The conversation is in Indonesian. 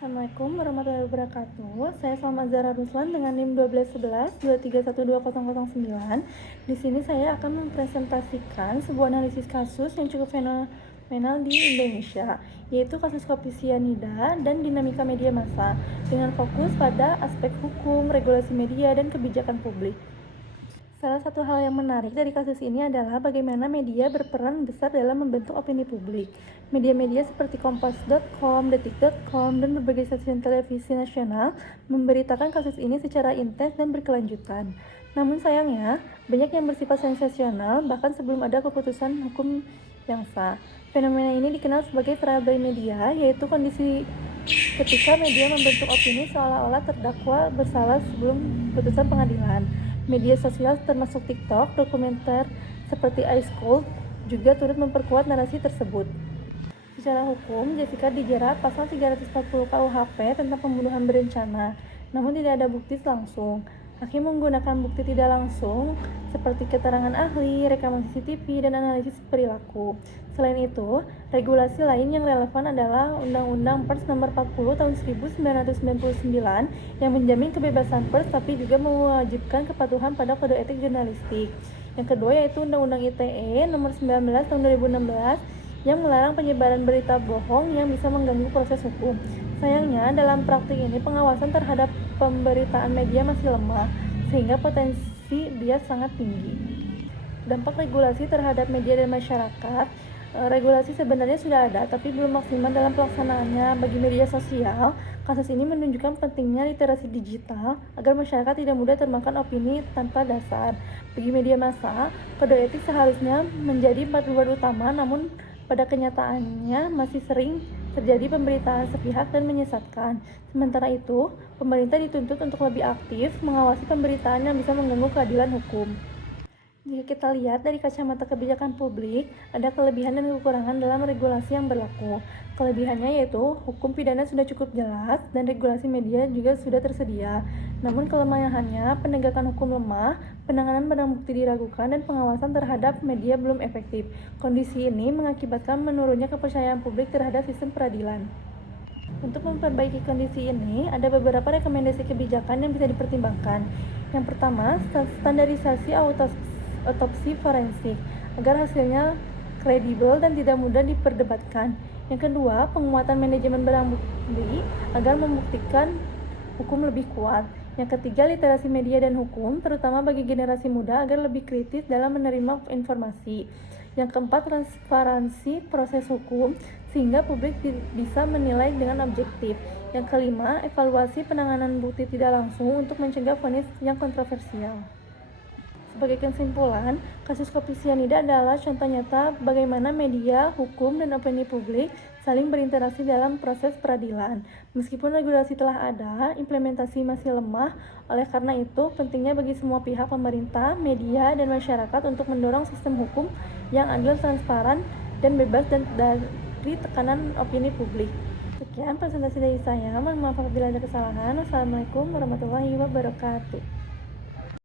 Assalamualaikum warahmatullahi wabarakatuh. Saya Salma Zahra Ruslan dengan NIM 12112312009. Di sini saya akan mempresentasikan sebuah analisis kasus yang cukup fenomenal di Indonesia, yaitu kasus kopi sianida dan dinamika media massa, dengan fokus pada aspek hukum, regulasi media, dan kebijakan publik. Salah satu hal yang menarik dari kasus ini adalah bagaimana media berperan besar dalam membentuk opini publik. Media-media seperti Kompas.com, Detik.com, dan berbagai stasiun televisi nasional memberitakan kasus ini secara intens dan berkelanjutan. Namun sayangnya, banyak yang bersifat sensasional bahkan sebelum ada keputusan hukum yang sah. Fenomena ini dikenal sebagai trouble media, yaitu kondisi ketika media membentuk opini seolah-olah terdakwa bersalah sebelum putusan pengadilan. Media sosial termasuk TikTok, dokumenter seperti Ice Cold juga turut memperkuat narasi tersebut. Secara hukum, Jessica dijerat pasal 340 KUHP tentang pembunuhan berencana, namun tidak ada bukti langsung. Hakim menggunakan bukti tidak langsung seperti keterangan ahli, rekaman CCTV, dan analisis perilaku. Selain itu, regulasi lain yang relevan adalah Undang-Undang Pers Nomor 40 Tahun 1999 yang menjamin kebebasan pers tapi juga mewajibkan kepatuhan pada kode etik jurnalistik. Yang kedua yaitu Undang-Undang ITE Nomor 19 Tahun 2016 yang melarang penyebaran berita bohong yang bisa mengganggu proses hukum. Sayangnya, dalam praktik ini pengawasan terhadap pemberitaan media masih lemah, sehingga potensi bias sangat tinggi. Dampak regulasi terhadap media dan masyarakat. Regulasi sebenarnya sudah ada, tapi belum maksimal dalam pelaksanaannya. Bagi media sosial, kasus ini menunjukkan pentingnya literasi digital agar masyarakat tidak mudah termakan opini tanpa dasar. Bagi media massa, kode etik seharusnya menjadi panduan utama, namun pada kenyataannya masih sering terjadi pemberitaan sepihak dan menyesatkan. Sementara itu, pemerintah dituntut untuk lebih aktif mengawasi pemberitaan yang bisa mengganggu keadilan hukum. Jika kita lihat dari kacamata kebijakan publik, ada kelebihan dan kekurangan dalam regulasi yang berlaku. Kelebihannya yaitu hukum pidana sudah cukup jelas dan regulasi media juga sudah tersedia. Namun kelemahannya, penegakan hukum lemah, penanganan barang bukti diragukan, dan pengawasan terhadap media belum efektif. Kondisi ini mengakibatkan menurunnya kepercayaan publik terhadap sistem peradilan. Untuk memperbaiki kondisi ini, ada beberapa rekomendasi kebijakan yang bisa dipertimbangkan. Yang pertama, standarisasi otopsi forensik agar hasilnya kredibel dan tidak mudah diperdebatkan. Yang kedua, penguatan manajemen barang bukti agar membuktikan hukum lebih kuat. Yang ketiga, literasi media dan hukum, terutama bagi generasi muda agar lebih kritis dalam menerima informasi. Yang keempat, transparansi proses hukum sehingga publik bisa menilai dengan objektif. Yang kelima, evaluasi penanganan bukti tidak langsung untuk mencegah vonis yang kontroversial. Sebagai kesimpulan, kasus kopi sianida adalah contoh nyata bagaimana media, hukum, dan opini publik saling berinteraksi dalam proses peradilan. Meskipun regulasi telah ada, implementasi masih lemah. Oleh karena itu, pentingnya bagi semua pihak, pemerintah, media, dan masyarakat untuk mendorong sistem hukum yang adil, transparan, dan bebas dari tekanan opini publik. Sekian presentasi dari saya. Mohon maaf apabila ada kesalahan. Wassalamualaikum warahmatullahi wabarakatuh.